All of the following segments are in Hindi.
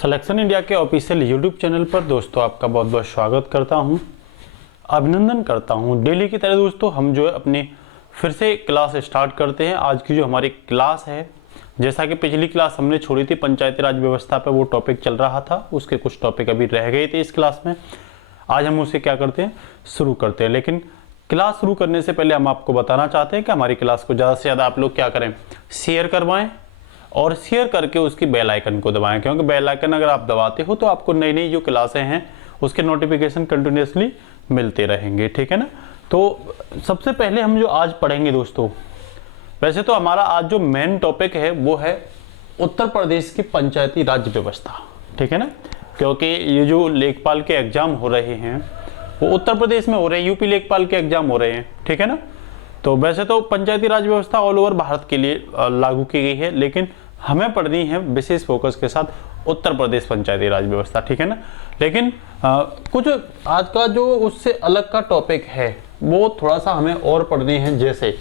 सिलेक्शन इंडिया के ऑफिशियल यूट्यूब चैनल पर दोस्तों आपका बहुत बहुत स्वागत करता हूं, अभिनंदन करता हूं। डेली की तरह दोस्तों हम जो है अपनी फिर से क्लास स्टार्ट करते हैं। आज की जो हमारी क्लास है, जैसा कि पिछली क्लास हमने छोड़ी थी पंचायती राज व्यवस्था पे, वो टॉपिक चल रहा था, उसके कुछ टॉपिक अभी रह गए थे इस क्लास में। आज हम उसे क्या करते हैं, शुरू करते हैं। लेकिन क्लास शुरू करने से पहले हम आपको बताना चाहते हैं कि हमारी क्लास को ज़्यादा से ज़्यादा आप लोग क्या करें, शेयर करवाएं और शेयर करके उसकी बेल आइकन को दबाएं, क्योंकि बेल आइकन अगर आप दबाते हो तो आपको नई नई जो क्लासें हैं उसके नोटिफिकेशन कंटिन्यूसली मिलते रहेंगे, ठीक है ना। तो सबसे पहले हम जो आज पढ़ेंगे दोस्तों, वैसे तो हमारा आज जो मेन टॉपिक है वो है उत्तर प्रदेश की पंचायती राज व्यवस्था, ठीक है ना। क्योंकि ये जो लेखपाल के एग्जाम हो रहे हैं वो उत्तर प्रदेश में हो रहे हैं, यूपी लेखपाल के एग्जाम हो रहे हैं, ठीक है ना। तो वैसे तो पंचायती राज व्यवस्था ऑल ओवर भारत के लिए लागू की गई है, लेकिन हमें पढ़नी है विशेष फोकस के साथ उत्तर प्रदेश पंचायती राज व्यवस्था, ठीक है ना। लेकिन कुछ आज का जो उससे अलग का टॉपिक है वो थोड़ा सा हमें और पढ़नी है, जैसे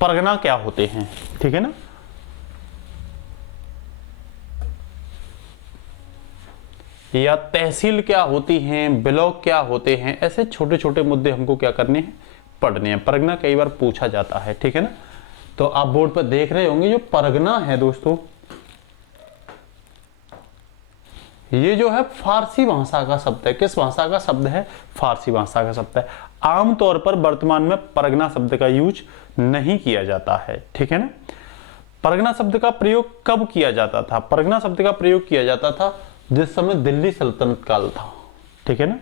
परगना क्या होते हैं, ठीक है ना। या तहसील क्या होती हैं, ब्लॉक क्या होते हैं, ऐसे छोटे छोटे मुद्दे हमको क्या करने हैं, पढ़ने हैं। परगना कई बार पूछा जाता है, ठीक है ना। तो आप बोर्ड पर देख रहे होंगे जो परगना है दोस्तों, ये जो है फारसी भाषा का शब्द है। किस भाषा का शब्द है? फारसी भाषा का शब्द है। आमतौर पर वर्तमान में परगना शब्द का यूज नहीं किया जाता है, ठीक है ना। परगना शब्द का प्रयोग कब किया जाता था? परगना शब्द का प्रयोग किया जाता था जिस समय दिल्ली सल्तनत काल था, ठीक है ना,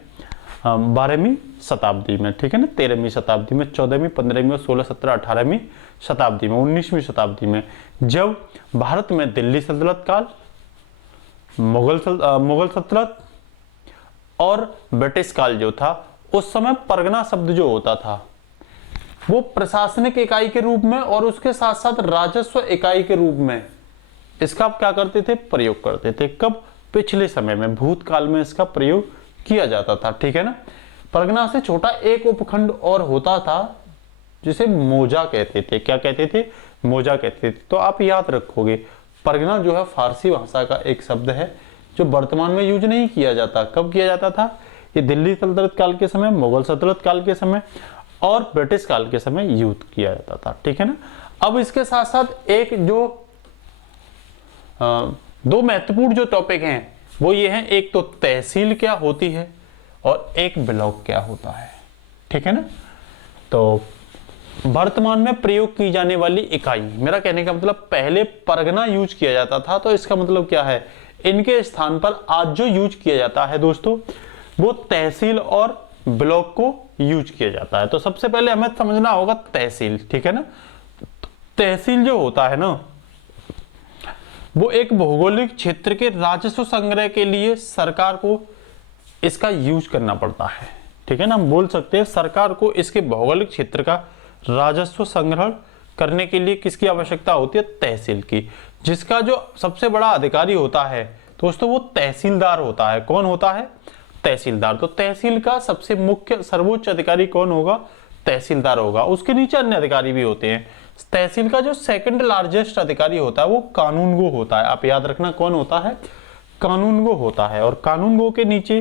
12वीं शताब्दी में, ठीक है ना, 13वीं शताब्दी में, 14वीं, 15वीं, 16, 17, 18वीं शताब्दी में, 19वीं शताब्दी में, जब भारत में दिल्ली सल्तनत काल, मुगल सल्तनत और ब्रिटिश काल जो था, उस समय परगना शब्द जो होता था वो प्रशासनिक इकाई के रूप में और उसके साथ साथ राजस्व इकाई के रूप में इसका क्या करते थे, प्रयोग करते थे। कब? पिछले समय में, भूतकाल में इसका प्रयोग किया जाता था, ठीक है ना। परगना से छोटा एक उपखंड और होता था जिसे मौजा कहते थे। क्या कहते थे? मौजा कहते थे। तो आप याद रखोगे परगना जो है फारसी भाषा का एक शब्द है जो वर्तमान में यूज नहीं किया जाता। कब किया जाता था? ये दिल्ली सल्तनत काल के समय, मुगल सल्तनत काल के समय और ब्रिटिश काल के समय यूज किया जाता था, ठीक है ना। अब इसके साथ साथ एक जो दो महत्वपूर्ण जो टॉपिक हैं वो ये हैं, एक तो तहसील क्या होती है और एक ब्लॉक क्या होता है, ठीक है ना। तो वर्तमान में प्रयोग की जाने वाली इकाई, मेरा कहने का मतलब पहले परगना यूज किया जाता था, तो इसका मतलब क्या है, इनके स्थान पर आज जो यूज किया जाता है दोस्तों वो तहसील और ब्लॉक को यूज किया जाता है। तो सबसे पहले हमें समझना होगा तहसील, ठीक है ना। तहसील जो होता है ना वो एक भौगोलिक क्षेत्र के राजस्व संग्रह के लिए सरकार को इसका यूज करना पड़ता है, ठीक है ना। हम बोल सकते हैं सरकार को इसके भौगोलिक क्षेत्र का राजस्व संग्रह करने के लिए किसकी आवश्यकता होती है? तहसील की, जिसका जो सबसे बड़ा अधिकारी होता है दोस्तों वो तहसीलदार होता है। कौन होता है? तहसीलदार। तो तहसील का सबसे मुख्य सर्वोच्च अधिकारी कौन होगा? तहसीलदार होगा। उसके नीचे अन्य अधिकारी भी होते हैं। तहसील का जो सेकंड लार्जेस्ट अधिकारी होता है वो कानूनगो होता है। आप याद रखना कौन होता है? कानूनगो होता है। और कानूनगो के नीचे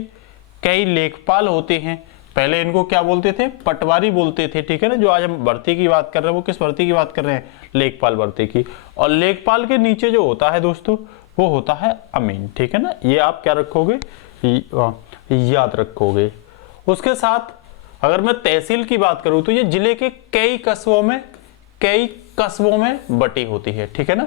कई लेखपाल होते हैं। पहले इनको क्या बोलते थे? पटवारी बोलते थे, ठीक है ना। जो आज हम भर्ती की बात कर रहे हैं वो किस भर्ती की बात कर रहे हैं? लेखपाल भर्ती की। और लेखपाल के नीचे जो होता है दोस्तों वो होता है अमीन, ठीक है ना। ये आप क्या रखोगे, याद रखोगे। उसके साथ अगर मैं तहसील की बात करूं तो ये जिले के कई कस्बों में बटी होती है, ठीक है ना।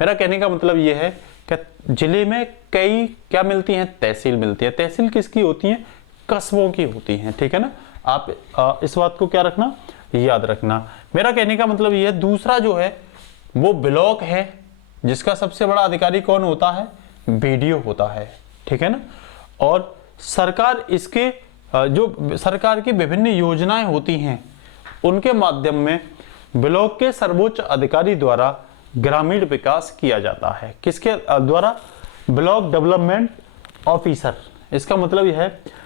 मेरा कहने का मतलब ये है कि जिले में कई क्या मिलती हैं? तहसील मिलती है। तहसील किसकी होती है? कस्बों की होती हैं, ठीक है ना। आप इस बात को क्या रखना, याद रखना। मेरा कहने का मतलब ये है। दूसरा जो है वो ब्लॉक है, जिसका सबसे बड़ा अधिकारी कौन होता है? बीडीओ होता है, ठीक है ना। और सरकार इसके जो सरकार की विभिन्न योजनाएं होती हैं उनके माध्यम में ब्लॉक के सर्वोच्च अधिकारी द्वारा ग्रामीण विकास किया जाता है। किसके द्वारा? Block development officer. इसका मतलब यह है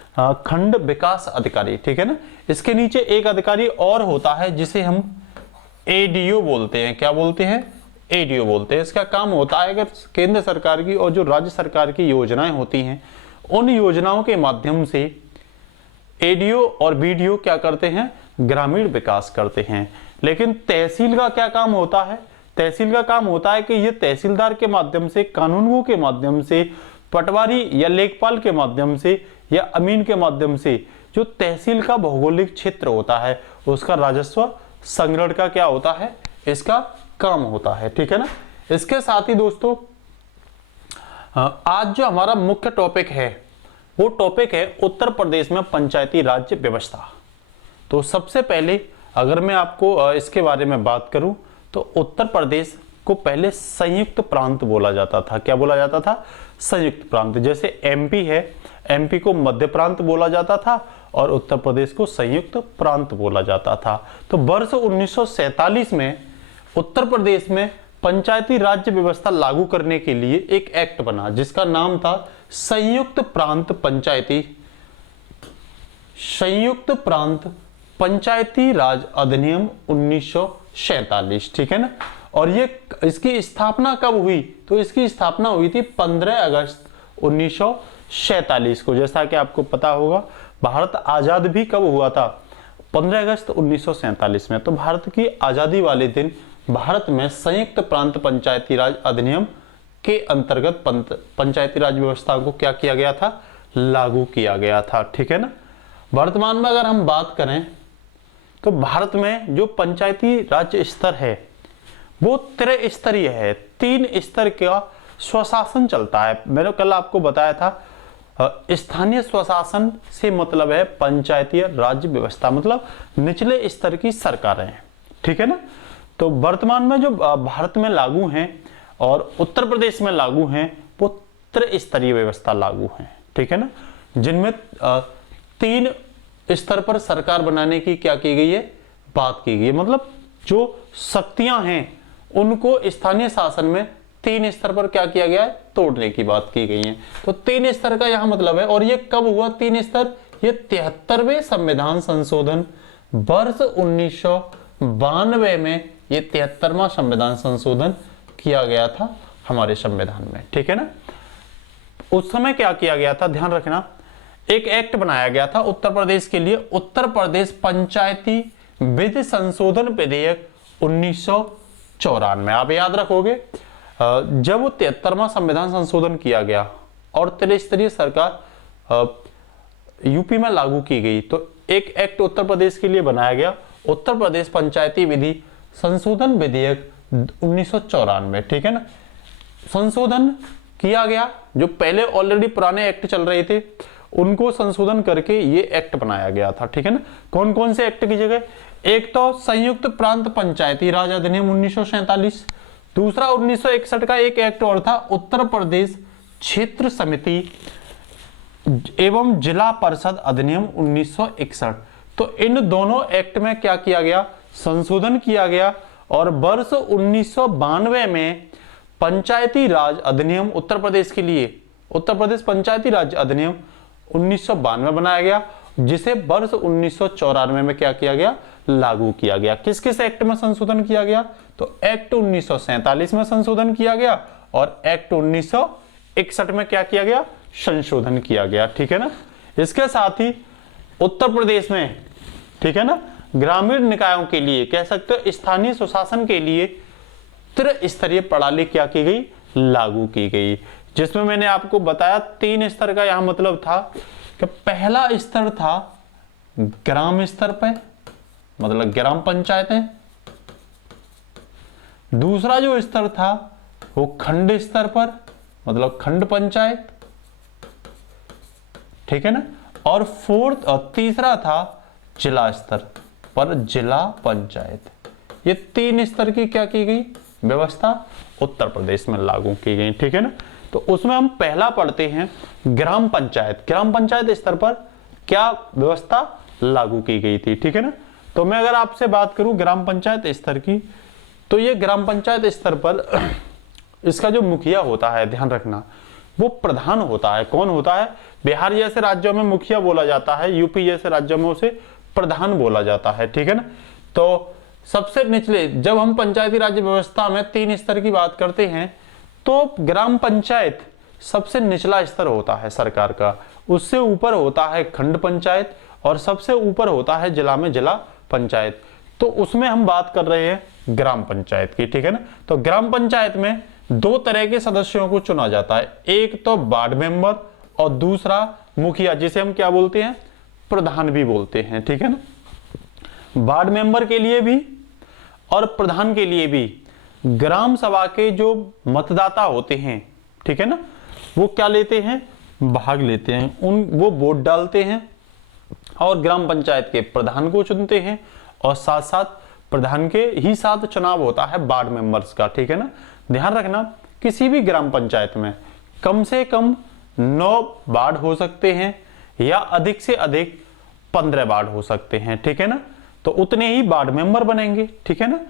खंड विकास अधिकारी, ठीक है ना। इसके नीचे एक अधिकारी और होता है जिसे हम एडीओ बोलते हैं। क्या बोलते हैं? एडीओ बोलते हैं। इसका काम होता है अगर केंद्र सरकार की और जो राज्य सरकार की योजनाएं होती हैं उन योजनाओं के माध्यम से एडीओ और बीडीओ क्या करते हैं, ग्रामीण विकास करते हैं। लेकिन तहसील का क्या काम होता है, तहसील का काम होता है कि ये तहसीलदार के माध्यम से, कानूनगो के माध्यम से, पटवारी या लेखपाल के माध्यम से या अमीन के माध्यम से जो तहसील का भौगोलिक क्षेत्र होता है उसका राजस्व संग्रहण का क्या होता है, इसका काम होता है। ठीक है ना। इसके साथ ही दोस्तों आज जो हमारा मुख्य टॉपिक है वो टॉपिक है उत्तर प्रदेश में पंचायती राज व्यवस्था। तो सबसे पहले अगर मैं आपको इसके बारे में बात करूं तो उत्तर प्रदेश को पहले संयुक्त प्रांत बोला जाता था। क्या बोला जाता था, संयुक्त प्रांत। जैसे एमपी है, एमपी को मध्य प्रांत बोला जाता था और उत्तर प्रदेश को संयुक्त प्रांत बोला जाता था। तो वर्ष 1947 में उत्तर प्रदेश में पंचायती राज्य व्यवस्था लागू करने के लिए एक एक्ट बना जिसका नाम था संयुक्त प्रांत पंचायती राज अधिनियम 1947। ठीक है ना। और ये इसकी स्थापना कब हुई, तो इसकी स्थापना हुई थी 15 अगस्त 1947 को। जैसा कि आपको पता होगा भारत आजाद भी कब हुआ था, 15 अगस्त 1947 में। तो भारत की आजादी वाले दिन भारत में संयुक्त प्रांत पंचायती राज अधिनियम के अंतर्गत पंचायती राज व्यवस्था को क्या किया गया था, लागू किया गया था। ठीक है ना। वर्तमान में अगर हम बात करें तो भारत में जो पंचायती राज स्तर है वो त्रिस्तरीय है, 3 स्तर का स्वशासन चलता है। मैंने कल आपको बताया था स्थानीय स्वशासन से मतलब है पंचायती राज व्यवस्था, मतलब निचले स्तर की सरकारें। ठीक है ना। तो वर्तमान में जो भारत में लागू हैं और उत्तर प्रदेश में लागू हैं वो त्रिस्तरीय व्यवस्था लागू हैं। ठीक है ना। जिनमें 3 स्तर पर सरकार बनाने की क्या की गई है, बात की गई है। मतलब जो शक्तियां हैं उनको स्थानीय शासन में 3 स्तर पर क्या किया गया है, तोड़ने की बात की गई है। तो 3 स्तर का यहां मतलब है। और ये कब हुआ 3 स्तर, ये 73वें संविधान संशोधन वर्ष 1992 में ये 73वां संविधान संशोधन किया गया था हमारे संविधान में। ठीक है ना। उस समय क्या किया गया था, ध्यान रखना, एक एक्ट बनाया गया था उत्तर प्रदेश के लिए, उत्तर प्रदेश पंचायती विधि संशोधन विधेयक 1994। आप याद रखोगे जब 73वां संविधान संशोधन किया गया और त्रिस्तरीय सरकार यूपी में लागू की गई तो एक एक्ट उत्तर प्रदेश के लिए बनाया गया, उत्तर प्रदेश पंचायती विधि संशोधन विधेयक 1994। ठीक है ना। संशोधन किया गया, जो पहले ऑलरेडी पुराने एक्ट चल रहे थे उनको संशोधन करके ये एक्ट बनाया गया था। ठीक है ना। कौन कौन से एक्ट की जगह, एक तो संयुक्त प्रांत पंचायती राज अधिनियम 1947, दूसरा 1961 का एक एक्ट और था उत्तर प्रदेश क्षेत्र समिति एवं जिला परिषद अधिनियम 1961। तो इन दोनों एक्ट में क्या किया गया, संशोधन किया गया और वर्ष 1992 में पंचायती राज अधिनियम उत्तर प्रदेश के लिए, उत्तर प्रदेश पंचायती राज अधिनियम 1992 बनाया गया, जिसे वर्ष 1994 में क्या किया गया, लागू किया गया। किस किस एक्ट में संशोधन किया गया, तो एक्ट 1947 में संशोधन किया गया और एक्ट 1961 में क्या किया गया, संशोधन किया गया। ठीक है ना। इसके साथ ही उत्तर प्रदेश में, ठीक है ना, ग्रामीण निकायों के लिए कह सकते हो स्थानीय स्वशासन के लिए त्रिस्तरीय प्रणाली क्या की गई, लागू की गई, जिसमें मैंने आपको बताया 3 स्तर का यहां मतलब था कि पहला स्तर था ग्राम स्तर पे, मतलब ग्राम पंचायतें। दूसरा जो स्तर था वो खंड स्तर पर, मतलब खंड पंचायत। ठीक है ना। और तीसरा था जिला स्तर पर जिला पंचायत। ये 3 स्तर की क्या की गई, व्यवस्था उत्तर प्रदेश में लागू की गई। ठीक है ना। तो उसमें हम पहला पढ़ते हैं ग्राम पंचायत। ग्राम पंचायत स्तर पर क्या व्यवस्था लागू की गई थी। ठीक है ना। तो मैं अगर आपसे बात करूं ग्राम पंचायत स्तर की, तो ये ग्राम पंचायत स्तर पर इसका जो मुखिया होता है, ध्यान रखना, वो प्रधान होता है। कौन होता है, बिहार जैसे राज्यों में मुखिया बोला जाता है, यूपी जैसे राज्यों में उसे प्रधान बोला जाता है। ठीक है ना। तो सबसे निचले, जब हम पंचायती राज व्यवस्था में 3 स्तर की बात करते हैं तो ग्राम पंचायत सबसे निचला स्तर होता है सरकार का, उससे ऊपर होता है खंड पंचायत और सबसे ऊपर होता है जिला में जिला पंचायत। तो उसमें हम बात कर रहे हैं ग्राम पंचायत की, ठीक है ना। तो ग्राम पंचायत में 2 तरह के सदस्यों को चुना जाता है, एक तो वार्ड मेंबर और दूसरा मुखिया, जिसे हम क्या बोलते हैं, प्रधान भी बोलते हैं, ठीक है ना। वार्ड मेंबर के लिए भी और प्रधान के लिए भी ग्राम सभा के जो मतदाता होते हैं, ठीक है ना, वो क्या लेते हैं, भाग लेते हैं, वो वोट डालते हैं और ग्राम पंचायत के प्रधान को चुनते हैं और साथ साथ प्रधान के ही साथ चुनाव होता है वार्ड मेंबर्स का, ठीक है ना। ध्यान रखना, किसी भी ग्राम पंचायत में कम से कम 9 वार्ड हो सकते हैं या अधिक से अधिक 15 वार्ड हो सकते हैं, ठीक है ना। तो उतने ही वार्ड मेंबर बनेंगे, ठीक है ना।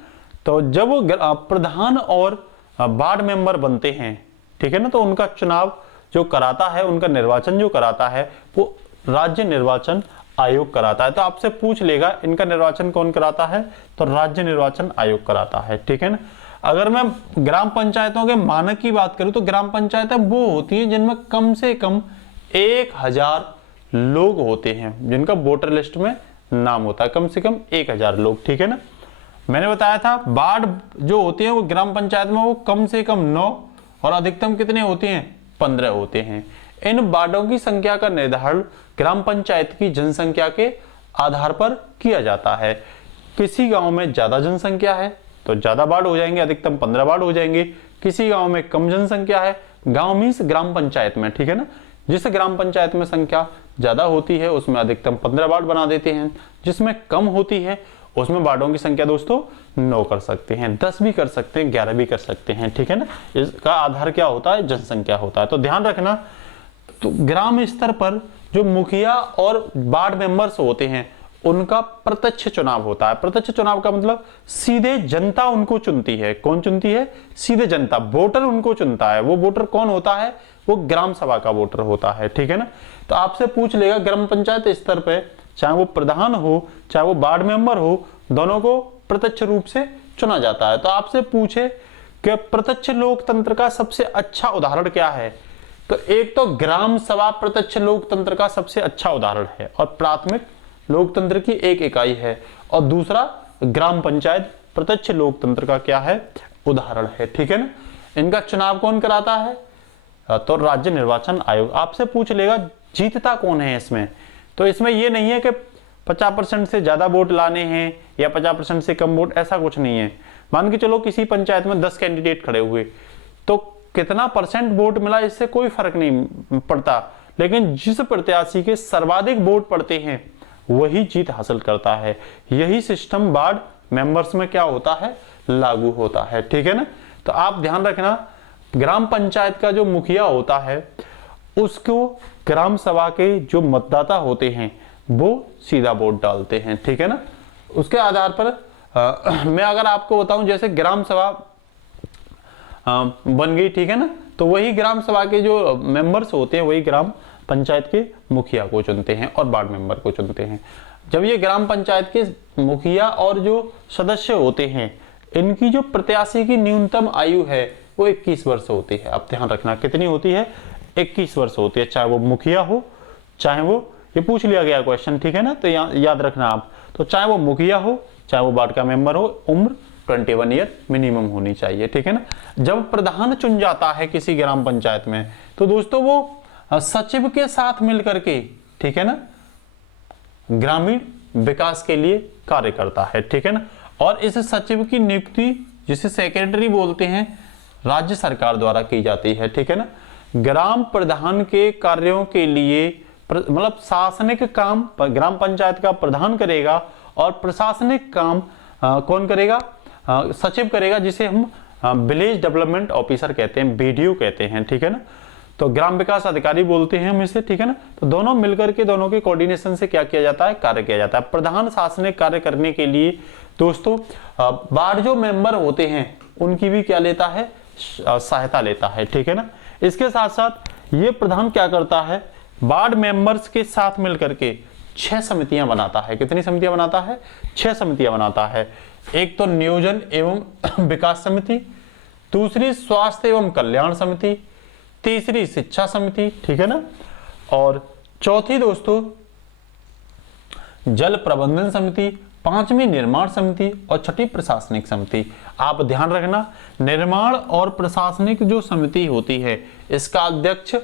तो जब प्रधान और वार्ड मेंबर बनते हैं, ठीक है ना, तो उनका चुनाव जो कराता है, उनका निर्वाचन जो कराता है वो राज्य निर्वाचन आयोग कराता है। तो आपसे पूछ लेगा इनका निर्वाचन कौन कराता है, तो राज्य निर्वाचन आयोग कराता है, ठीक है ना। अगर मैं ग्राम पंचायतों के मानक की बात करूं तो ग्राम पंचायतें वो होती हैं जिनमें कम से कम 1000 लोग होते हैं, जिनका वोटर लिस्ट में नाम होता है, कम से कम 1000 लोग, ठीक है ना। मैंने बताया था वार्ड जो होते हैं वो ग्राम पंचायत में वो कम से कम 9 और अधिकतम कितने होते हैं, 15 होते हैं। इन वार्डों की संख्या का निर्धारण ग्राम पंचायत की जनसंख्या के आधार पर किया जाता है। किसी गांव में ज्यादा जनसंख्या है तो ज्यादा वार्ड हो जाएंगे, अधिकतम 15 वार्ड हो जाएंगे। किसी गांव में कम जनसंख्या है, गांव मीन्स ग्राम पंचायत में, ठीक है ना, जिस ग्राम पंचायत में संख्या ज्यादा होती है उसमें अधिकतम 15 वार्ड बना देते हैं, जिसमें कम होती है उसमें वार्डों की संख्या दोस्तों 9 कर सकते हैं, 10 भी कर सकते हैं, 11 भी कर सकते हैं, ठीक है ना। इसका आधार क्या होता है, जनसंख्या होता है। तो ध्यान रखना, तो ग्राम स्तर पर जो मुखिया और वार्ड मेंबर्स होते हैं उनका प्रत्यक्ष चुनाव होता है। प्रत्यक्ष चुनाव का मतलब सीधे जनता उनको चुनती है। कौन चुनती है, सीधे जनता, वोटर उनको चुनता है। वो वोटर कौन होता है, वो ग्राम सभा का वोटर होता है, ठीक है ना। तो आपसे पूछ लेगा ग्राम पंचायत स्तर पे चाहे वो प्रधान हो चाहे वो वार्ड मेंबर हो, दोनों को प्रत्यक्ष रूप से चुना जाता है। तो आपसे पूछे कि प्रत्यक्ष लोकतंत्र का सबसे अच्छा उदाहरण क्या है, तो एक तो ग्राम सभा प्रत्यक्ष लोकतंत्र का सबसे अच्छा उदाहरण है और प्राथमिक लोकतंत्र की एक इकाई है, और दूसरा ग्राम पंचायत प्रत्यक्ष लोकतंत्र का क्या है, उदाहरण है, ठीक है ना। इनका चुनाव कौन कराता है, तो राज्य निर्वाचन आयोग। आपसे पूछ लेगा जीतता कौन है इसमें, तो इसमें यह नहीं है कि 50% से ज्यादा वोट लाने हैं या 50% से कम वोट, ऐसा कुछ नहीं है। मान के चलो किसी पंचायत में 10 कैंडिडेट खड़े हुए तो कितना परसेंट वोट मिला इससे कोई फर्क नहीं पड़ता, लेकिन जिस प्रत्याशी के सर्वाधिक वोट पड़ते हैं वही जीत हासिल करता है। यही सिस्टम वार्ड मेंबर्स में क्या होता है, लागू होता है, ठीक है ना। तो आप ध्यान रखना, ग्राम पंचायत का जो मुखिया होता है उसको ग्राम सभा के जो मतदाता होते हैं वो सीधा वोट डालते हैं, ठीक है ना। उसके आधार पर मैं अगर आपको बताऊं, जैसे ग्राम सभा बन गई, ठीक है ना, तो वही ग्राम सभा के जो मेंबर्स होते हैं वही ग्राम पंचायत के मुखिया को चुनते हैं और वार्ड मेंबर को चुनते हैं। जब ये ग्राम पंचायत के मुखिया और जो सदस्य होते हैं इनकी जो प्रत्याशी की न्यूनतम आयु है वो 21 वर्ष होती है। आप ध्यान रखना कितनी होती है, 21 वर्ष होती है, चाहे वो मुखिया हो चाहे वो, ये पूछ लिया गया क्वेश्चन, ठीक है ना, तो याद रखना आप, तो चाहे वो मुखिया हो चाहे वो वार्ड का मेंबर हो, उम्र 21 ईयर मिनिमम होनी चाहिए, ठीक है ना। जब प्रधान चुन जाता है किसी ग्राम पंचायत में तो दोस्तों वो सचिव के साथ मिलकर के, ठीक है ना, ग्रामीण विकास के लिए कार्य करता है, ठीक है ना। और इस सचिव की नियुक्ति, जिसे सेक्रेटरी बोलते हैं, राज्य सरकार द्वारा की जाती है, ठीक है ना। ग्राम प्रधान के कार्यों के लिए मतलब शासनिक काम ग्राम पंचायत का प्रधान करेगा और प्रशासनिक काम कौन करेगा, सचिव करेगा, जिसे हम विलेज डेवलपमेंट ऑफिसर कहते हैं, बीडीओ कहते हैं, ठीक है ना। तो ग्राम विकास अधिकारी बोलते हैं हम इसे, ठीक है ना। तो दोनों मिलकर के, दोनों के कोऑर्डिनेशन से क्या किया जाता है, कार्य किया जाता है। प्रधान शासनिक कार्य करने के लिए दोस्तों वार्ड जो मेंबर होते हैं उनकी भी क्या लेता है, सहायता लेता है, ठीक है ना। इसके साथ साथ ये प्रधान क्या करता है, वार्ड मेंबर्स के साथ मिलकर के 6 समितियां बनाता है। कितनी समितियां बनाता है, 6 समितियां बनाता है। एक तो नियोजन एवं विकास समिति, दूसरी स्वास्थ्य एवं कल्याण समिति, तीसरी शिक्षा समिति, ठीक है ना, और चौथी दोस्तों जल प्रबंधन समिति, पांचवी निर्माण समिति और छठी प्रशासनिक समिति। आप ध्यान रखना, निर्माण और प्रशासनिक जो समिति होती है इसका अध्यक्ष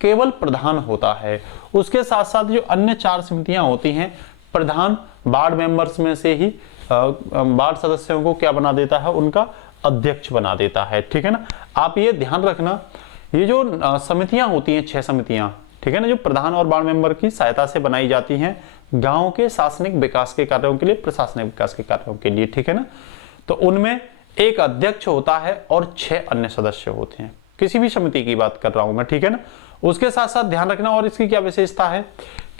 केवल प्रधान होता है। उसके साथ साथ जो अन्य 4 समितियां होती हैं, प्रधान वार्ड मेंबर्स में से ही वार्ड सदस्यों को क्या बना देता है, उनका अध्यक्ष बना देता है, ठीक है ना। आप ये ध्यान रखना, ये जो समितियां होती हैं 6 समितियां, ठीक है ना, जो प्रधान और वार्ड मेंबर की सहायता से बनाई जाती हैं गांव के शासनिक विकास के कार्यों के लिए, प्रशासनिक विकास के कार्यों के लिए, ठीक है ना। तो उनमें एक अध्यक्ष होता है और 6 अन्य सदस्य होते हैं, किसी भी समिति की बात कर रहा हूं मैं, ठीक है ना। उसके साथ साथ ध्यान रखना, और इसकी क्या विशेषता है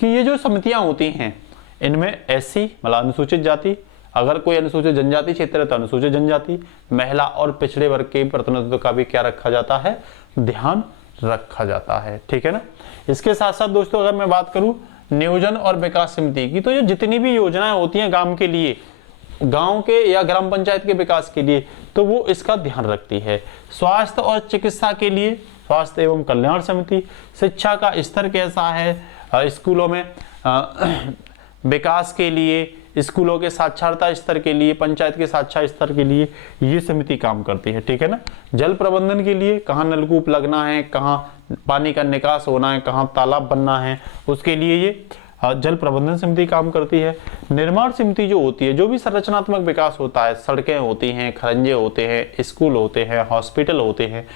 कि ये जो समितियां होती हैं इनमें एससी मतलब अनुसूचित जाति, अगर कोई अनुसूचित जनजाति क्षेत्र है तो अनुसूचित जनजाति, महिला और पिछड़े वर्ग के प्रतिनिधित्व का भी क्या रखा जाता है, ध्यान रखा जाता है, ठीक है ना। इसके साथ साथ दोस्तों अगर मैं बात करूं नियोजन और विकास समिति की, तो ये जितनी भी योजनाएं होती हैं गांव के लिए, गांव के या ग्राम पंचायत के विकास के लिए, तो वो इसका ध्यान रखती है। स्वास्थ्य और चिकित्सा के लिए स्वास्थ्य एवं कल्याण समिति, शिक्षा का स्तर कैसा है स्कूलों में विकास के लिए, स्कूलों के साक्षरता स्तर के लिए, पंचायत के साक्षरता स्तर के लिए ये समिति काम करती है, ठीक है ना। जल प्रबंधन के लिए कहाँ नलकूप लगना है, कहाँ पानी का निकास होना है, कहाँ तालाब बनना है, उसके लिए ये जल प्रबंधन समिति काम करती है। निर्माण समिति जो होती है, जो भी संरचनात्मक विकास होता है, सड़कें होती हैं, खरंजे होते हैं, स्कूल होते हैं, हॉस्पिटल होते हैं,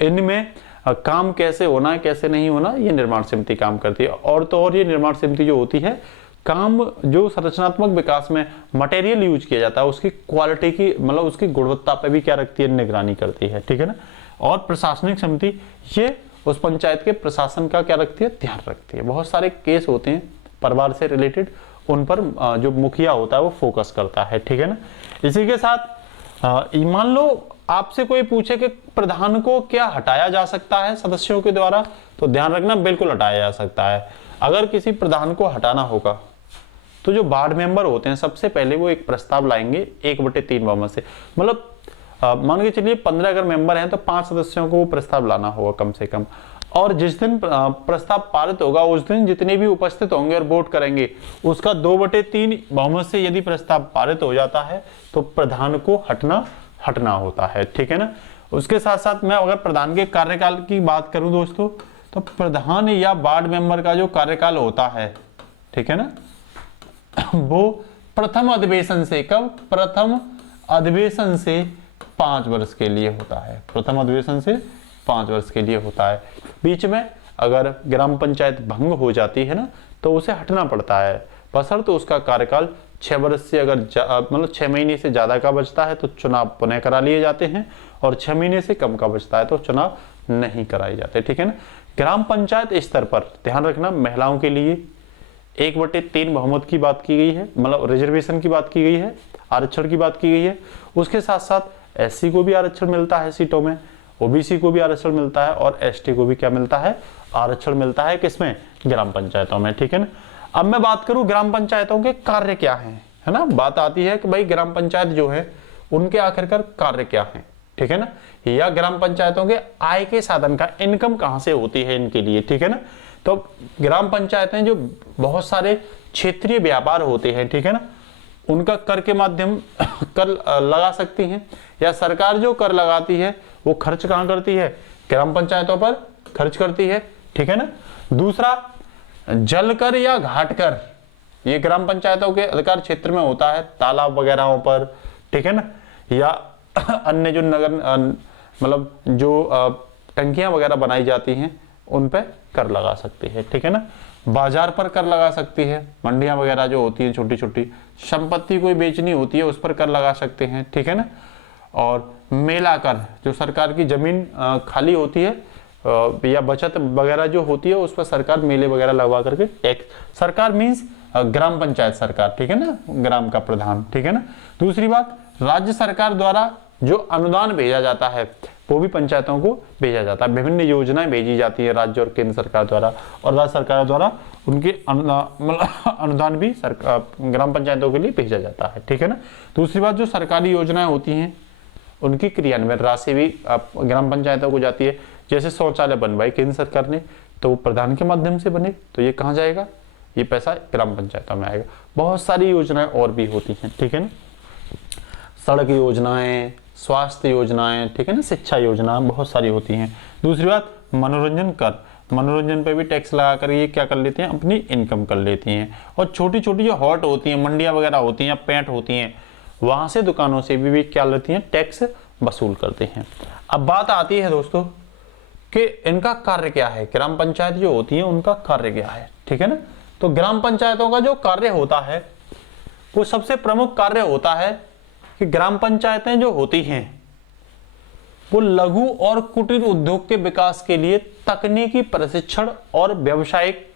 इनमें काम कैसे होना है कैसे नहीं होना, ये निर्माण समिति काम करती है। और तो और ये निर्माण समिति जो होती है, काम जो संरचनात्मक विकास में मटेरियल यूज किया जाता है उसकी क्वालिटी की मतलब उसकी गुणवत्ता पे भी क्या रखती है, निगरानी करती है, ठीक है ना। और प्रशासनिक समिति ये उस पंचायत के प्रशासन का क्या रखती है, ध्यान रखती है। बहुत सारे केस होते हैं परिवार से रिलेटेड, उन पर जो मुखिया होता है वो फोकस करता है, ठीक है ना। इसी के साथ मान लो आपसे कोई पूछे कि प्रधान को क्या हटाया जा सकता है सदस्यों के द्वारा, तो ध्यान रखना बिल्कुल हटाया जा सकता है। अगर किसी प्रधान को हटाना होगा तो जो वार्ड मेंबर होते हैं सबसे पहले वो एक प्रस्ताव लाएंगे 1/3 बहुमत से, मतलब मान के चलिए 15 अगर मेंबर हैं तो 5 सदस्यों को वो प्रस्ताव लाना होगा कम से कम। और जिस दिन प्रस्ताव पारित होगा उस दिन जितने भी उपस्थित होंगे और वोट करेंगे उसका 2/3 बहुमत से यदि प्रस्ताव पारित हो जाता है तो प्रधान को हटना होता है, ठीक है ना। उसके साथ साथ मैं अगर प्रधान के कार्यकाल की बात करूं दोस्तों, तो प्रधान या वार्ड मेंबर का जो कार्यकाल होता है, ठीक है ना, वो प्रथम अधिवेशन से, कब, प्रथम अधिवेशन से 5 वर्ष के लिए होता है, प्रथम अधिवेशन से 5 वर्ष के लिए होता है। बीच में अगर ग्राम पंचायत भंग हो जाती है ना तो उसे हटना पड़ता है, बशर्ते तो उसका कार्यकाल 6 वर्ष से अगर मतलब 6 महीने से ज्यादा का बचता है तो चुनाव पुनः करा लिए जाते हैं, और 6 महीने से कम का बचता है तो चुनाव नहीं कराए जाते, ठीक है ना। ग्राम पंचायत स्तर पर ध्यान रखना महिलाओं के लिए 1/3 बहुमत की बात की गई है, मतलब रिजर्वेशन की बात की गई है, आरक्षण की बात की गई है। उसके साथ साथ एससी को भी आरक्षण मिलता है सीटों में, ओबीसी को भी आरक्षण मिलता है, और एसटी को भी क्या मिलता है, आरक्षण मिलता है, किसमें, ग्राम पंचायतों में, ठीक है ना। अब मैं बात करूं ग्राम पंचायतों के कार्य क्या हैं, है ना। बात आती है कि भाई ग्राम पंचायत जो है उनके आखिरकार कार्य क्या हैं, ठीक है ना, या ग्राम पंचायतों के आय के साधन का इनकम कहां से होती है इनके लिए, ठीक है ना। तो ग्राम पंचायतें जो बहुत सारे क्षेत्रीय व्यापार होते हैं, ठीक है ना, उनका कर के माध्यम कर लगा सकती हैं, या सरकार जो कर लगाती है वो खर्च कहां करती है, ग्राम पंचायतों पर खर्च करती है, ठीक है ना। दूसरा जल कर या घाट कर, ये ग्राम पंचायतों के अधिकार क्षेत्र में होता है, तालाब वगैरह पर, ठीक है ना, या अन्य जो नगर मतलब जो टंकियां वगैरह बनाई जाती हैं उन पे कर लगा सकती है, ठीक है ना। बाजार पर कर लगा सकती है, मंडियां वगैरह जो होती हैं छोटी छोटी, संपत्ति कोई बेचनी होती है उस पर कर लगा सकते हैं, ठीक है ना। और मेला कर, जो सरकार की जमीन खाली होती है या बचत वगैरह जो होती है उस पर सरकार मेले वगैरह लगवा करके टैक्स, सरकार मीन्स ग्राम पंचायत सरकार, ठीक है ना, ग्राम का प्रधान, ठीक है ना। दूसरी बात, राज्य सरकार द्वारा जो अनुदान भेजा जाता है वो भी पंचायतों को भेजा जाता है। विभिन्न योजनाएं भेजी जाती है राज्य और केंद्र सरकार द्वारा, और राज्य सरकार द्वारा उनके अनुदान भी ग्राम पंचायतों के लिए भेजा जाता है, ठीक है ना। दूसरी बात, जो सरकारी योजनाएं होती हैं उनकी क्रियान्वयन राशि भी ग्राम पंचायतों को जाती है। जैसे शौचालय बनवाए केंद्र सरकार ने, तो वो प्रधान के माध्यम से बने, तो ये कहाँ जाएगा, ये पैसा ग्राम पंचायतों में आएगा। बहुत सारी योजनाएं और भी होती हैं, ठीक है ना। सड़क योजनाएं, स्वास्थ्य योजनाएं, ठीक है ना, शिक्षा योजनाएं बहुत सारी होती हैं। दूसरी बात, मनोरंजन कर, मनोरंजन पे भी टैक्स लगा कर ये क्या कर लेते हैं, अपनी इनकम कर लेती हैं। और छोटी छोटी जो हॉट होती हैं, मंडियां वगैरह होती हैं, पेंट होती हैं, वहां से दुकानों से भी क्या लेती हैं, टैक्स वसूल करते हैं। अब बात आती है दोस्तों कि इनका कार्य क्या है, ग्राम पंचायत जो होती है उनका कार्य क्या है, ठीक है ना। तो ग्राम पंचायतों का जो कार्य होता है वो सबसे प्रमुख कार्य होता है कि ग्राम पंचायतें जो होती हैं वो लघु और कुटीर उद्योग के विकास के लिए तकनीकी प्रशिक्षण और व्यावसायिक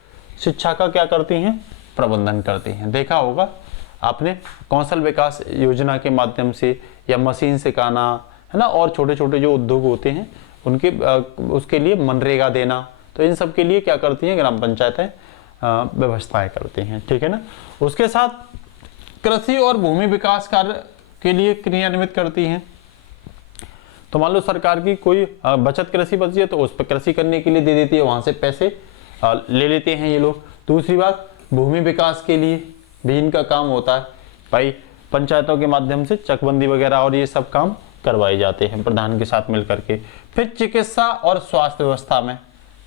शिक्षा का क्या करती हैं, प्रबंधन करती हैं। देखा होगा आपने कौशल विकास योजना के माध्यम से, या मशीन सिखाना, है ना, और छोटे छोटे जो उद्योग होते हैं उनके उसके लिए मनरेगा देना, तो इन सब के लिए क्या करती हैं ग्राम पंचायतें व्यवस्थाएं करती हैं, ठीक है ना। उसके साथ कृषि और भूमि विकास कार्य के लिए क्रियान्वित करती हैं। तो मान लो सरकार की कोई बचत कृषि बची है तो उस पर कृषि करने के लिए दे देती है, वहां से पैसे ले लेते हैं ये लोग। दूसरी बात, भूमि विकास के लिए भी इनका काम होता है, भाई पंचायतों के माध्यम से चकबंदी वगैरह और ये सब काम करवाए जाते हैं प्रधान के साथ मिलकर के। फिर चिकित्सा और स्वास्थ्य व्यवस्था में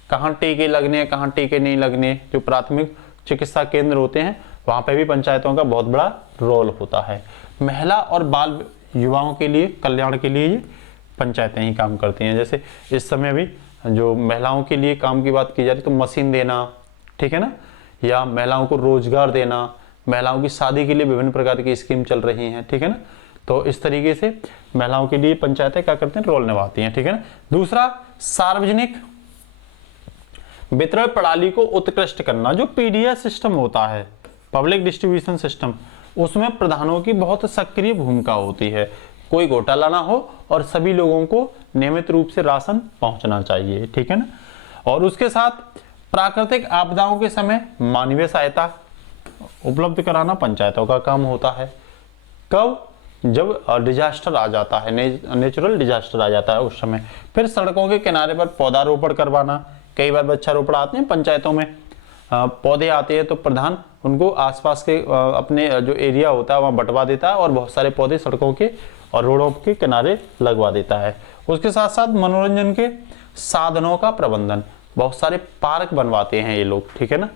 कहाँ टीके लगने हैं, कहाँ टीके नहीं लगने, जो प्राथमिक चिकित्सा केंद्र होते हैं वहां पे भी पंचायतों का बहुत बड़ा रोल होता है। महिला और बाल युवाओं के लिए कल्याण के लिए ये पंचायतें ही काम करती हैं। जैसे इस समय भी जो महिलाओं के लिए काम की बात की जा रही तो मशीन देना, ठीक है ना, या महिलाओं को रोजगार देना, महिलाओं की शादी के लिए विभिन्न प्रकार की स्कीम चल रही हैं, ठीक है ना। तो इस तरीके से महिलाओं के लिए पंचायतें क्या करते हैं, रोल निभाती हैं, ठीक है ना। दूसरा, सार्वजनिक वितरण प्रणाली को उत्कृष्ट करना, जो पीडीएस सिस्टम होता है, पब्लिक डिस्ट्रीब्यूशन सिस्टम, उसमें प्रधानों की बहुत सक्रिय भूमिका होती है। कोई घोटाला ना हो और सभी लोगों को नियमित रूप से राशन पहुंचना चाहिए, ठीक है ना। और उसके साथ प्राकृतिक आपदाओं के समय मानवीय सहायता उपलब्ध कराना पंचायतों का काम होता है। कब, जब डिजास्टर आ जाता है, नेचुरल डिजास्टर आ जाता है उस समय। फिर सड़कों के किनारे पर पौधारोपण करवाना, कई बार वृक्षारोपण आते हैं पंचायतों में, पौधे आते हैं तो प्रधान उनको आसपास के अपने जो एरिया होता है वहां बंटवा देता है और बहुत सारे पौधे सड़कों के और रोडों के किनारे लगवा देता है। उसके साथ साथ मनोरंजन के साधनों का प्रबंधन, बहुत सारे पार्क बनवाते हैं ये लोग, ठीक है ना।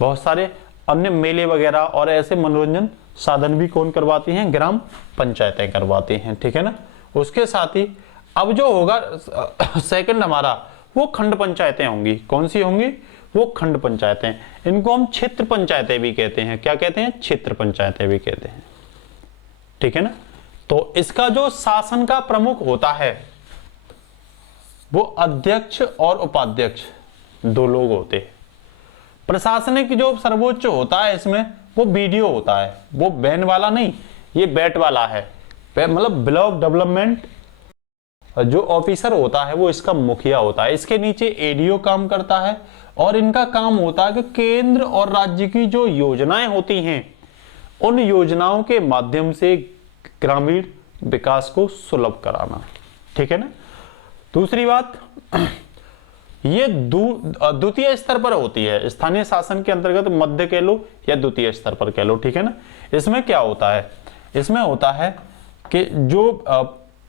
बहुत सारे अन्य मेले वगैरह और ऐसे मनोरंजन साधन भी कौन करवाती हैं, ग्राम पंचायतें करवाती हैं, ठीक है ना। उसके साथ ही अब जो होगा सेकंड हमारा, वो खंड पंचायतें होंगी। कौन सी होंगी, वो खंड पंचायतें। इनको हम क्षेत्र पंचायतें भी कहते हैं। क्या कहते हैं, क्षेत्र पंचायतें भी कहते हैं, ठीक है ना। तो इसका जो शासन का प्रमुख होता है वो अध्यक्ष और उपाध्यक्ष दो लोग होते हैं। प्रशासनिक जो सर्वोच्च होता है इसमें वो बीडीओ होता है, वो बैन वाला नहीं, ये बैट वाला है, मतलब ब्लॉक डेवलपमेंट जो ऑफिसर होता है वो इसका मुखिया होता है। इसके नीचे एडीओ काम करता है और इनका काम होता है कि केंद्र और राज्य की जो योजनाएं होती हैं उन योजनाओं के माध्यम से ग्रामीण विकास को सुलभ कराना, ठीक है ना। दूसरी बात, ये द्वितीय स्तर पर होती है, स्थानीय शासन के अंतर्गत मध्य कह लो या द्वितीय स्तर पर कह लो, ठीक है ना। इसमें क्या होता है, इसमें होता है कि जो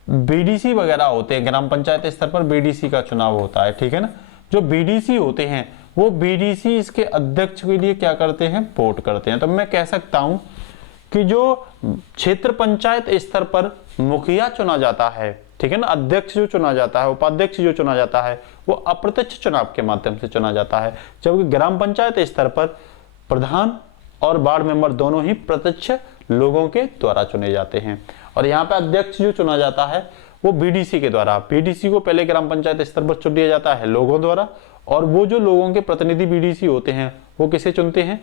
बीडीसी वगैरह होते हैं, ग्राम पंचायत स्तर पर बीडीसी का चुनाव होता है, ठीक है ना। जो बीडीसी होते हैं वो बीडीसी इसके अध्यक्ष के लिए क्या करते हैं, वोट करते हैं। तो मैं कह सकता हूं कि जो क्षेत्र पंचायत स्तर पर मुखिया चुना जाता है, ठीक है ना, अध्यक्ष जो चुना जाता है, उपाध्यक्ष जो चुना जाता है, वो अप्रत्यक्ष चुनाव के माध्यम से चुना जाता है, जबकि ग्राम पंचायत स्तर पर प्रधान और वार्ड मेंबर दोनों ही प्रत्यक्ष लोगों के द्वारा चुने जाते हैं। और यहाँ पे अध्यक्ष जो चुना जाता है वो बीडीसी के द्वारा, बीडीसी को पहले ग्राम पंचायत स्तर पर चुन लिया जाता है लोगों द्वारा, और वो जो लोगों के प्रतिनिधि बीडीसी होते हैं वो किसे चुनते हैं,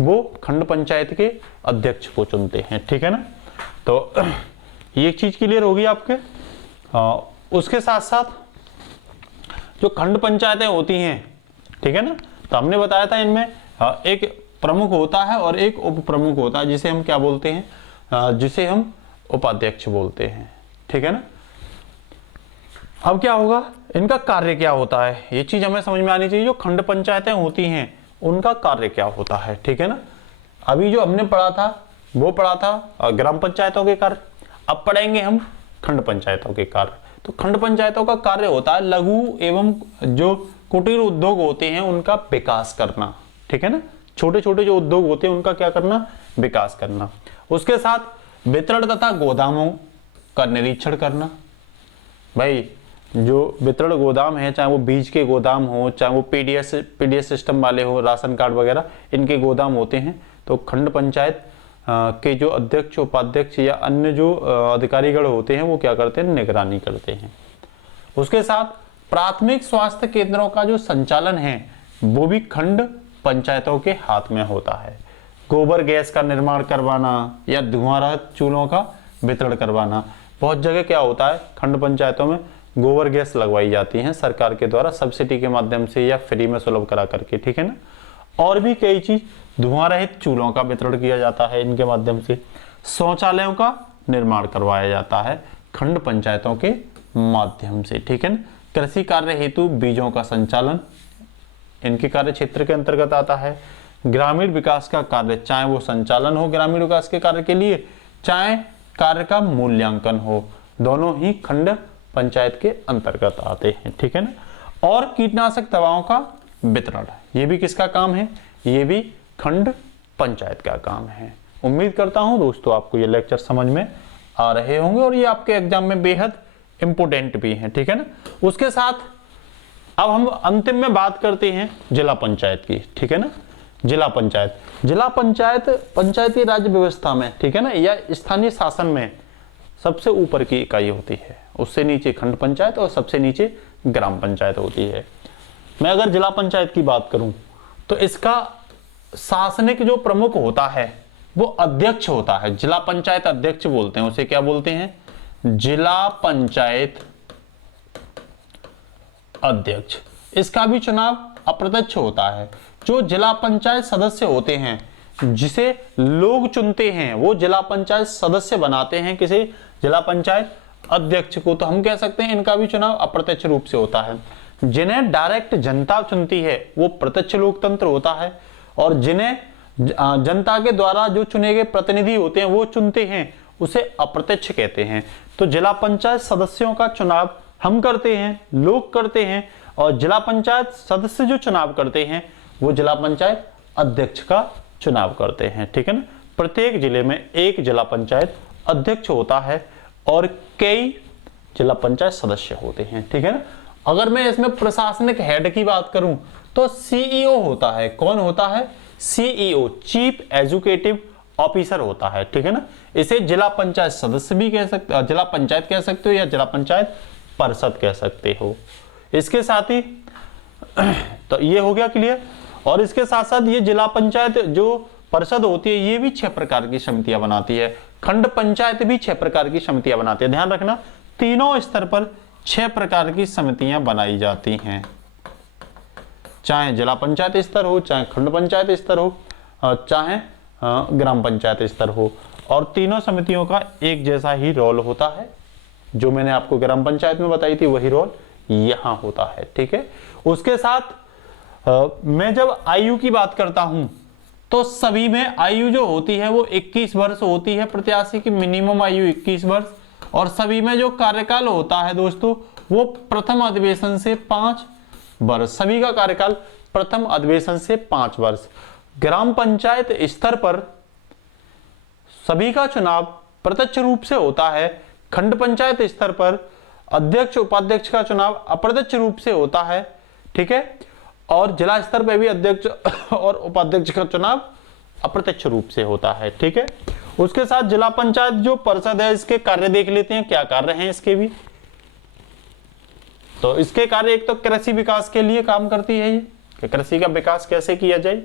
वो खंड पंचायत के अध्यक्ष को चुनते हैं, ठीक है ना। तो ये एक चीज क्लियर होगी आपके। उसके साथ साथ जो खंड पंचायतें होती हैं, ठीक है ना, तो हमने बताया था इनमें एक प्रमुख होता है और एक उप प्रमुख होता है, जिसे हम क्या बोलते हैं, जिसे हम उपाध्यक्ष बोलते हैं, ठीक है ना। अब क्या होगा, इनका कार्य क्या होता है, ये चीज हमें समझ में आनी चाहिए। जो खंड पंचायतें होती हैं उनका कार्य क्या होता है, ठीक है ना। अभी जो हमने पढ़ा था वो पढ़ा था ग्राम पंचायतों के कार्य, अब पढ़ेंगे हम खंड पंचायतों के कार्य। तो खंड पंचायतों का कार्य होता है लघु एवं जो कुटीर उद्योग होते हैं उनका विकास करना, ठीक है ना। छोटे छोटे जो उद्योग होते हैं उनका क्या करना, विकास करना। उसके साथ वितरण तथा गोदामों का निरीक्षण करना। भाई जो वितरण गोदाम है, चाहे वो बीज के गोदाम हो, चाहे वो पीडीएस सिस्टम वाले हो, राशन कार्ड वगैरह इनके गोदाम होते हैं, तो खंड पंचायत के जो अध्यक्ष उपाध्यक्ष या अन्य जो अधिकारीगण होते हैं वो क्या करते हैं, निगरानी करते हैं। उसके साथ प्राथमिक स्वास्थ्य केंद्रों का जो संचालन है वो भी खंड पंचायतों के हाथ में होता है। गोबर गैस का निर्माण करवाना या धुआं रहित चूल्हों का वितरण करवाना। बहुत जगह क्या होता है, खंड पंचायतों में गोबर गैस लगवाई जाती हैं सरकार के द्वारा सब्सिडी के माध्यम से या फ्री में सुलभ करा करके, ठीक है ना। और भी कई चीज, धुआं रहित चूल्हों का वितरण किया जाता है इनके माध्यम से। शौचालयों का निर्माण करवाया जाता है खंड पंचायतों के माध्यम से, ठीक है ना। कृषि कार्य हेतु बीजों का संचालन इनके कार्य क्षेत्र के अंतर्गत आता है। ग्रामीण विकास का कार्य, चाहे वो संचालन हो ग्रामीण विकास के कार्य के लिए, चाहे कार्य का मूल्यांकन हो, दोनों ही खंड पंचायत के अंतर्गत आते हैं, ठीक है ना। और कीटनाशक दवाओं का वितरण, ये भी किसका काम है, ये भी खंड पंचायत का काम है। उम्मीद करता हूं दोस्तों आपको ये लेक्चर समझ में आ रहे होंगे और ये आपके एग्जाम में बेहद इंपोर्टेंट भी है, ठीक है ना। उसके साथ अब हम अंतिम में बात करते हैं जिला पंचायत की, ठीक है ना। जिला पंचायत पंचायती राज व्यवस्था में, ठीक है ना, या स्थानीय शासन में सबसे ऊपर की इकाई होती है। उससे नीचे खंड पंचायत और सबसे नीचे ग्राम पंचायत होती है। मैं अगर जिला पंचायत की बात करूं तो इसका शासनिक जो प्रमुख होता है वो अध्यक्ष होता है। जिला पंचायत अध्यक्ष बोलते हैं उसे, क्या बोलते हैं, जिला पंचायत अध्यक्ष। इसका भी चुनाव अप्रत्यक्ष होता है। जो जिला पंचायत सदस्य होते हैं जिसे लोग चुनते हैं वो जिला पंचायत सदस्य बनाते हैं किसे, जिला पंचायत अध्यक्ष को। तो हम कह सकते हैं इनका भी चुनाव अप्रत्यक्ष रूप से होता है। जिन्हें डायरेक्ट जनता चुनती है वो प्रत्यक्ष लोकतंत्र होता है, और जिन्हें जनता के द्वारा जो चुने गए प्रतिनिधि होते हैं वो चुनते हैं उसे अप्रत्यक्ष कहते हैं। तो जिला पंचायत सदस्यों का चुनाव हम करते हैं, लोग करते हैं, और जिला पंचायत सदस्य जो चुनाव करते हैं वो जिला पंचायत अध्यक्ष का चुनाव करते हैं, ठीक है ना। प्रत्येक जिले में एक जिला पंचायत अध्यक्ष होता है और कई जिला पंचायत सदस्य होते हैं, ठीक है ना। अगर मैं इसमें प्रशासनिक हेड की बात करूं तो सीईओ होता है। कौन होता है, सीईओ, चीफ एजुकेटिव ऑफिसर होता है, ठीक है ना। इसे जिला पंचायत सदस्य भी कह सकते, जिला पंचायत कह सकते हो या जिला पंचायत परिषद कह सकते हो। इसके साथ ही तो ये हो गया क्लियर। और इसके साथ साथ ये जिला पंचायत जो परिषद होती है ये भी 6 प्रकार की समितियां बनाती है। खंड पंचायत भी 6 प्रकार की समितियां बनाती है। ध्यान रखना, तीनों स्तर पर 6 प्रकार की समितियां बनाई जाती हैं, चाहे जिला पंचायत स्तर हो, चाहे खंड पंचायत स्तर हो, चाहे ग्राम पंचायत स्तर हो। और तीनों समितियों का एक जैसा ही रोल होता है। जो मैंने आपको ग्राम पंचायत में बताई थी वही रोल यहां होता है, ठीक है। उसके साथ मैं जब आयु की बात करता हूं तो सभी में आयु जो होती है वो 21 वर्ष होती है। प्रत्याशी की मिनिमम आयु 21 वर्ष। और सभी में जो कार्यकाल होता है दोस्तों वो प्रथम अधिवेशन से 5 वर्ष। सभी का कार्यकाल प्रथम अधिवेशन से 5 वर्ष। ग्राम पंचायत स्तर पर सभी का चुनाव प्रत्यक्ष रूप से होता है। खंड पंचायत स्तर पर अध्यक्ष उपाध्यक्ष का चुनाव अप्रत्यक्ष रूप से होता है, ठीक है। और जिला स्तर पर भी अध्यक्ष और उपाध्यक्ष का चुनाव अप्रत्यक्ष रूप से होता है, ठीक है। उसके साथ जिला पंचायत जो परिषद है इसके कार्य देख लेते हैं, क्या कार्य हैं इसके भी। तो इसके कार्य एक तो कृषि विकास के लिए काम करती है, ये कि कृषि का विकास कैसे किया जाए।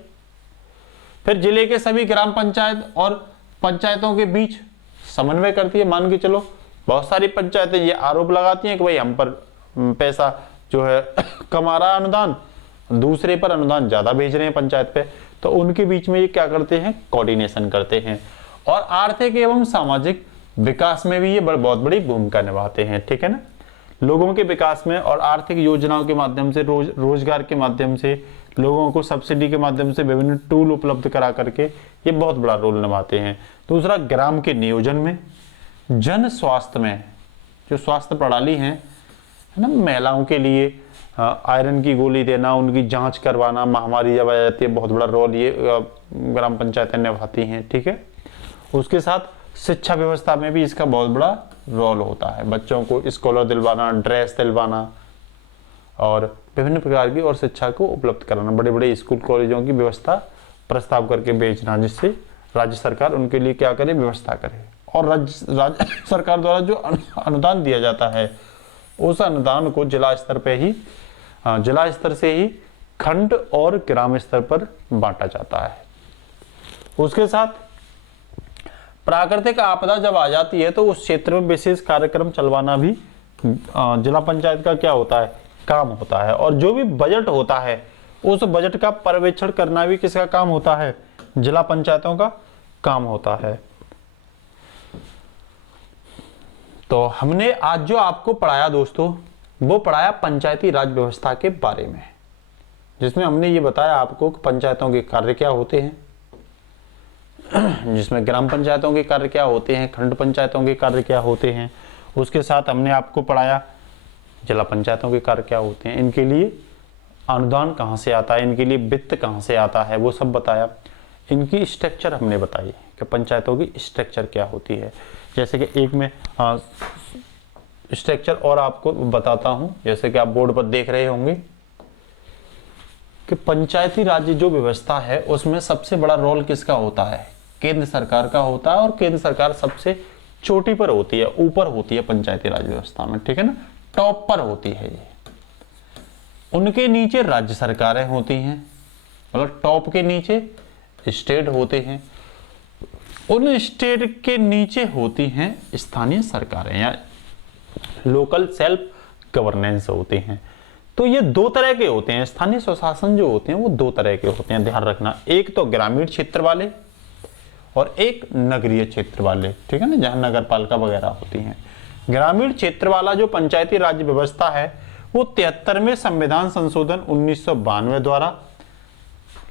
फिर जिले के सभी ग्राम पंचायत और पंचायतों के बीच समन्वय करती है। मान के चलो बहुत सारी पंचायतें ये आरोप लगाती हैं कि भाई हम पर पैसा जो है कम आ रहा है अनुदान, दूसरे पर अनुदान ज्यादा भेज रहे हैं पंचायत पे, तो उनके बीच में ये क्या करते हैं, कोऑर्डिनेशन करते हैं। और आर्थिक एवं सामाजिक विकास में भी ये बहुत बड़ी भूमिका निभाते हैं, ठीक है ना। लोगों के विकास में और आर्थिक योजनाओं के माध्यम से, रोजगार के माध्यम से, लोगों को सब्सिडी के माध्यम से विभिन्न टूल उपलब्ध करा करके ये बहुत बड़ा रोल निभाते हैं। दूसरा, ग्राम के नियोजन में, जन स्वास्थ्य में, जो स्वास्थ्य प्रणाली है ना, महिलाओं के लिए आयरन की गोली देना, उनकी जांच करवाना, महामारी जब आ जाती है, बहुत बड़ा रोल ये ग्राम पंचायतें निभाती हैं, ठीक है। उसके साथ शिक्षा व्यवस्था में भी इसका बहुत बड़ा रोल होता है, बच्चों को स्कॉलर दिलवाना, ड्रेस दिलवाना और विभिन्न प्रकार की और शिक्षा को उपलब्ध कराना, बड़े बड़े स्कूल कॉलेजों की व्यवस्था प्रस्ताव करके भेजना, जिससे राज्य सरकार उनके लिए क्या करे, व्यवस्था करे। और राज्य सरकार द्वारा जो अनुदान दिया जाता है, उस अनुदान को जिला स्तर से ही खंड और ग्राम स्तर पर बांटा जाता है। उसके साथ प्राकृतिक आपदा जब आ जाती है तो उस क्षेत्र में विशेष कार्यक्रम चलवाना भी जिला पंचायत का क्या होता है, काम होता है। और जो भी बजट होता है, उस बजट का पर्यवेक्षण करना भी किसका काम होता है, जिला पंचायतों का काम होता है। तो हमने आज जो आपको पढ़ाया दोस्तों, वो पढ़ाया पंचायती राज व्यवस्था के बारे में, जिसमें हमने ये बताया आपको कि पंचायतों के कार्य क्या होते हैं, जिसमें ग्राम पंचायतों के कार्य क्या होते हैं, खंड पंचायतों के कार्य क्या होते हैं। उसके साथ हमने आपको पढ़ाया जिला पंचायतों के कार्य क्या होते हैं, इनके लिए अनुदान कहाँ से आता है, इनके लिए वित्त कहाँ से आता है, वो सब बताया। इनकी स्ट्रक्चर हमने बताई कि पंचायतों की स्ट्रक्चर क्या होती है। जैसे कि एक में स्ट्रक्चर और आपको बताता हूं, जैसे कि आप बोर्ड पर देख रहे होंगे कि पंचायती राज जो व्यवस्था है उसमें सबसे बड़ा रोल किसका होता है, केंद्र सरकार का होता है। और केंद्र सरकार सबसे चोटी पर होती है, ऊपर होती है पंचायती राज व्यवस्था में, ठीक है ना, टॉप पर होती है ये। उनके नीचे राज्य सरकारें होती हैं, मतलब टॉप के नीचे स्टेट होते हैं, उन स्टेट के नीचे होती हैं स्थानीय सरकारें या लोकल सेल्फ गवर्नेंस होते हैं। तो ये दो तरह के होते हैं, स्थानीय स्वशासन जो होते हैं वो दो तरह के होते हैं, ध्यान रखना। एक तो ग्रामीण क्षेत्र वाले और एक नगरीय क्षेत्र वाले, ठीक है ना, जहां नगर पालिका वगैरह होती हैं। ग्रामीण क्षेत्र वाला जो पंचायती राज व्यवस्था है वो 73वें संविधान संशोधन 1992 द्वारा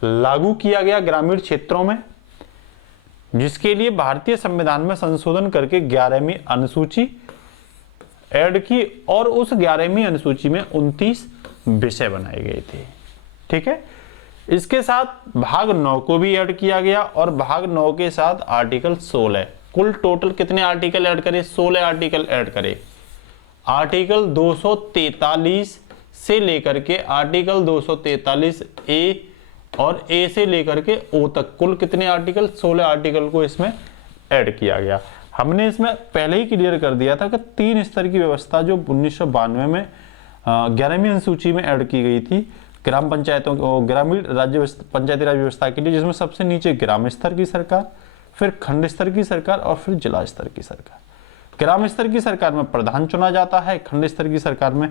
लागू किया गया ग्रामीण क्षेत्रों में, जिसके लिए भारतीय संविधान में संशोधन करके 11वीं अनुसूची ऐड की और उस 11वीं अनुसूची में 29 विषय बनाए गए थे, ठीक है। इसके साथ भाग 9 को भी ऐड किया गया और भाग 9 के साथ आर्टिकल 16, कुल टोटल कितने आर्टिकल ऐड करे, 16 आर्टिकल ऐड करे। आर्टिकल 243 से लेकर के आर्टिकल 243 ए और ए से लेकर के ओ तक कुल कितने आर्टिकल, 16 आर्टिकल को इसमें ऐड किया गया। हमने इसमें पहले ही क्लियर कर दिया था कि 3 स्तर की व्यवस्था जो 1992 में 11वीं अनुसूची में ऐड की गई थी ग्राम पंचायतों को, ग्रामीण राज्य पंचायती राज व्यवस्था के लिए, जिसमें सबसे नीचे ग्राम स्तर की सरकार, फिर खंड स्तर की सरकार और फिर जिला स्तर की सरकार। ग्राम स्तर की सरकार में प्रधान चुना जाता है, खंड स्तर की सरकार में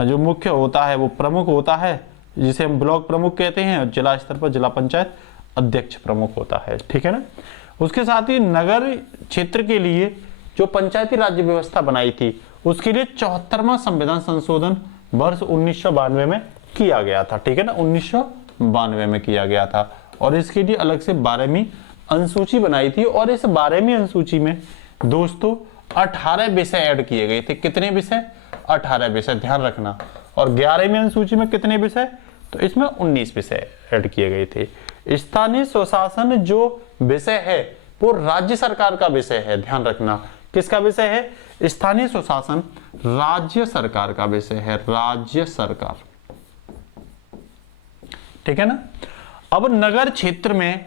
जो मुख्य होता है वो प्रमुख होता है, जिसे हम ब्लॉक प्रमुख कहते हैं, और जिला स्तर पर जिला पंचायत अध्यक्ष प्रमुख होता है, ठीक है ना। उसके साथ ही नगर क्षेत्र के लिए जो पंचायती राज्य व्यवस्था बनाई थी उसके लिए 74वां संविधान संशोधन वर्ष 1992 में किया गया था, ठीक है ना, 1992 में किया गया था। और इसके लिए अलग से 12वीं अनुसूची बनाई थी और इस 12वीं अनुसूची में दोस्तों 18 विषय ऐड किए गए थे। कितने विषय, 18 विषय, ध्यान रखना। और 11वीं अनुसूची में कितने विषय, तो इसमें 19 विषय ऐड किए गए थे। स्थानीय स्वशासन जो विषय है वो राज्य सरकार का विषय है, ध्यान रखना। किसका विषय है, स्थानीय स्वशासन राज्य सरकार का विषय है, राज्य सरकार, ठीक है ना। अब नगर क्षेत्र में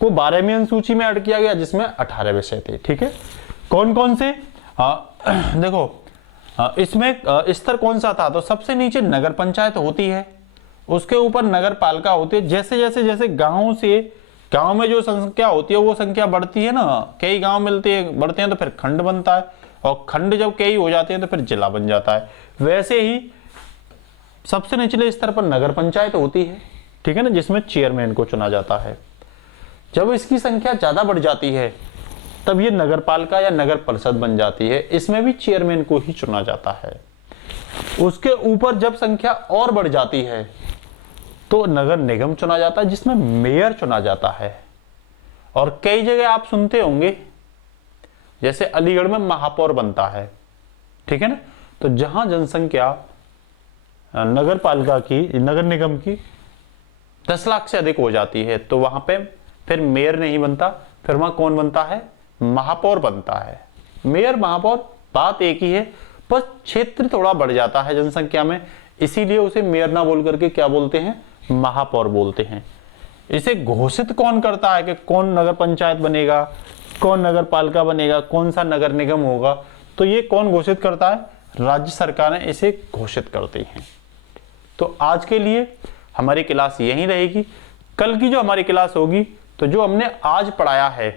को 12वीं अनुसूची में ऐड किया गया जिसमें 18 विषय थे, ठीक है। कौन कौन से, देखो इसमें स्तर कौन सा था, तो सबसे नीचे नगर पंचायत होती है, उसके ऊपर नगर पालिका होती है। जैसे जैसे जैसे गांव में जो संख्या होती है वो संख्या बढ़ती है ना, कई गांव मिलते हैं बढ़ते हैं तो फिर खंड बनता है और खंड जब कई हो जाते हैं तो फिर जिला बन जाता है। वैसे ही सबसे निचले स्तर पर नगर पंचायत होती है, ठीक है ना, जिसमें चेयरमैन को चुना जाता है। जब इसकी संख्या ज्यादा बढ़ जाती है तब ये नगर पालिका या नगर परिषद बन जाती है, इसमें भी चेयरमैन को ही चुना जाता है। उसके ऊपर जब संख्या और बढ़ जाती है तो नगर निगम चुना जाता है, जिसमें मेयर चुना जाता है। और कई जगह आप सुनते होंगे, जैसे अलीगढ़ में महापौर बनता है, ठीक है ना। तो जहां जनसंख्या नगर पालिका की, नगर निगम की 10 लाख से अधिक हो जाती है तो वहां पे फिर मेयर नहीं बनता, फिर वहां कौन बनता है, महापौर बनता है। मेयर महापौर बात एक ही है, पर क्षेत्र थोड़ा बढ़ जाता है जनसंख्या में, इसीलिए उसे मेयर ना बोल करके क्या बोलते हैं, महापौर बोलते हैं। इसे घोषित कौन करता है कि कौन नगर पंचायत बनेगा, कौन नगर पालिका बनेगा, कौन सा नगर निगम होगा, तो ये कौन घोषित करता है, राज्य सरकारें इसे घोषित करती हैं। तो आज के लिए हमारी क्लास यहीं रहेगी। कल की जो हमारी क्लास होगी तो जो हमने आज पढ़ाया है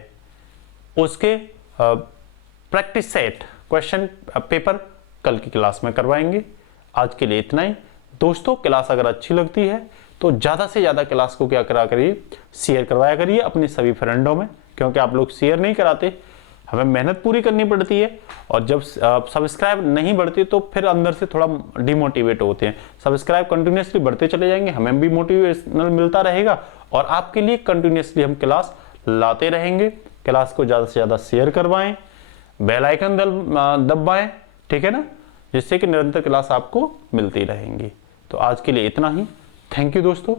उसके प्रैक्टिस सेट क्वेश्चन पेपर कल की क्लास में करवाएंगे। आज के लिए इतना ही दोस्तों। क्लास अगर अच्छी लगती है तो ज़्यादा से ज़्यादा क्लास को क्या करा करिए, शेयर करवाया करिए अपने सभी फ्रेंडों में, क्योंकि आप लोग शेयर नहीं कराते, हमें मेहनत पूरी करनी पड़ती है। और जब सब्सक्राइब नहीं बढ़ती तो फिर अंदर से थोड़ा डिमोटिवेट होते हैं। सब्सक्राइब कंटिन्यूसली बढ़ते चले जाएंगे, हमें भी मोटिवेशनल मिलता रहेगा और आपके लिए कंटिन्यूसली हम क्लास लाते रहेंगे। क्लास को ज़्यादा से ज़्यादा शेयर करवाएं, बेल आइकन दबाएं, ठीक है ना, जिससे कि निरंतर क्लास आपको मिलती रहेंगी। तो आज के लिए इतना ही। थैंक यू दोस्तों।